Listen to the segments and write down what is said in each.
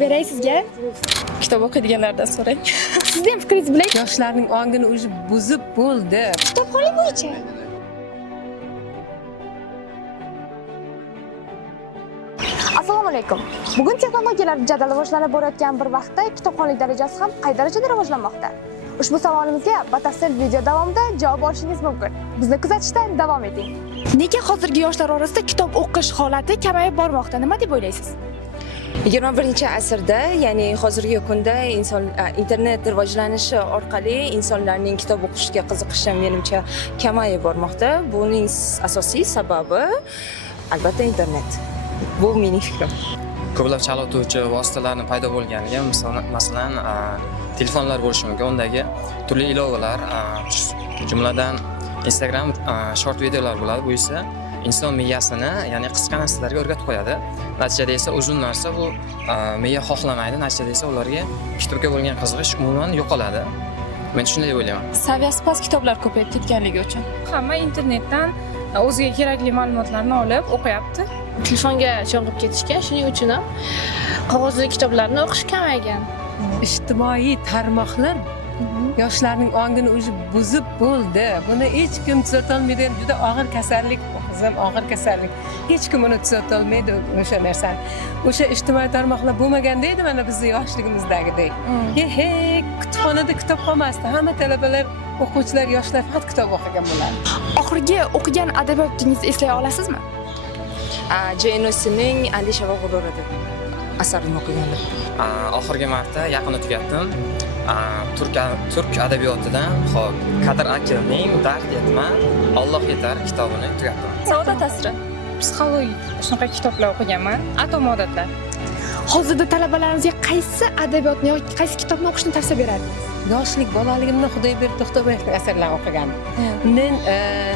beray sizga. Kitob o'qiydiganlardan so'rang. Sizning ham fikringizni bilay. Yoshlarning ongini уже buzib bo'ldi. Kitobxonlik bo'yicha. Assalomu alaykum. Bugun texnologiyalar jadal rivojlanib borayotgan bir vaqtda kitobxonlik darajasi ham qay darajada rivojlanmoqda? Ushbu savolimizga batafsil video davomida javob olishingiz mumkin. Bizni kuzatishda davom eting. Nega hozirgi yoshlar orasida kitob o'qish holati kamayib bormoqda? Nima deb o'ylaysiz? 21-asrda, ya'ni hozirgi kunda internet rivojlanishi orqali insonlarning kitob o'qishga qiziqishi menimcha kamayib bormoqda. Buning asosiy sababi albatta internet. Bu mening fikrim. Ko'plab chalg'ituvchi vositalarni paydo bo'lganiga, masalan, telefonlar bo'lishi mumkin. Undagi turli ilovalar, jumladan Instagram short videolar bo'ladi. Bu esa inson miyasini, ya'ni qisqa narsalarga o'rgatib qo'yadi. Natijada esa uzun narsa bu miya xohlamaydi. Natijada esa ularga kitobga bo'lgan qiziqish umuman yo'qoladi. Men shunday deb o'ylayman. Saviyasi past kitoblar ko'payib ketganligi uchun. Hamma internetdan o'ziga kerakli ma'lumotlarni olib o'qiyapti. Telefonga cho'ng'ib ketishgan, shuning uchun ham qog'ozli kitoblarni o'qish kamaygan. Ijtimoiy tarmoqlar yoshlarning ongini уже buzib bo'ldi. Buni hech kim tuzata olmaydi. Juda og'ir kasallik, qizim, og'ir kasallik. Hech kim uni tuzata olmaydi o'sha narsani. O'sha ijtimoiy tarmoqlar bo'lmaganda edi mana bizning yoshligimizdagidek. Kutubxonada kitob qolmasdi. Hamma talabalar, o'quvchilar, yoshlar faqat kitob o'qigan bo'lardi. Oxirgi o'qigan adabiyotingizni eslay olasizmi? Jane Austenning Andisha va g'urur asarini o'qigandim. Oxirgi marta yaqinda tugatdim. Turk adabiyotidan Kadir Akilning Dard etma, Alloh yetar kitobini tugatdim. Saodat asri, psixologik shunaqa kitoblar o'qiganman. Atom odatlar. Hozirda talabalarimizga qaysi adabiyotni yoki qaysi kitobni o'qishni tavsiya beradingiz? Yoshlik bolaligimda Xudoybek To'xtaboyevning asarlarini o'qigandim. Men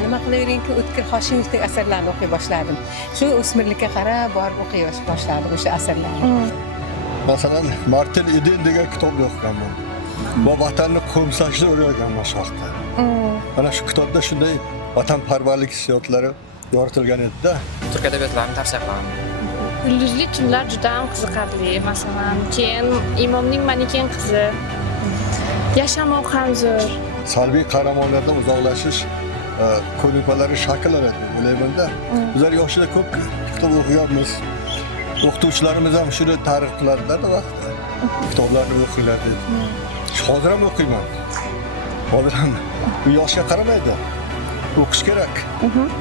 nima qilaveringki, O'tkir Hoshimovning asarlarini o'qiy boshladim. Shu o'smirlikka qarab borib o'qiy boshladim o'sha asarlarni. Masalan, Martin Eden degan kitobni o'qiganman. Va vatanni qo'msashni o'rganganman shoxda. Mana shu kitobda shunday vatanparvarlik hissiyotlari yoritilgan edi-da. Turk adabiyotlarini tavsiya qilaman. Yulduzli tunlar juda ham qiziqarli. Masalan, keyin Imomning Maneken qizi. Yashamoq ham zo'r. Salbiy qahramonlardan uzoqlashish ko'nikmalari shakllanadi, o'ylayman-da. Bizlar yoshida ko'p kitob o'qiganmiz. O'qituvchilarimiz ham shuni targ'ib qiladilar vaqtda. Kitoblarni o'qinglar deb. Hozir ham o'qiyman. Hozir ham bu yoshga qaramaydi. O'qish kerak.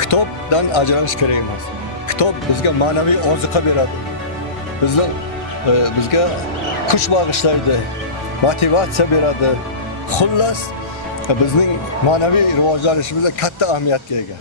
Kitobdan ajralish kerak emas. Kitob bizga ma'naviy oziqa beradi. Bizga kuch bag'ishlaydi, motivatsiya beradi. Xullas, bizning ma'naviy rivojlanishimizga katta ahamiyatga ega.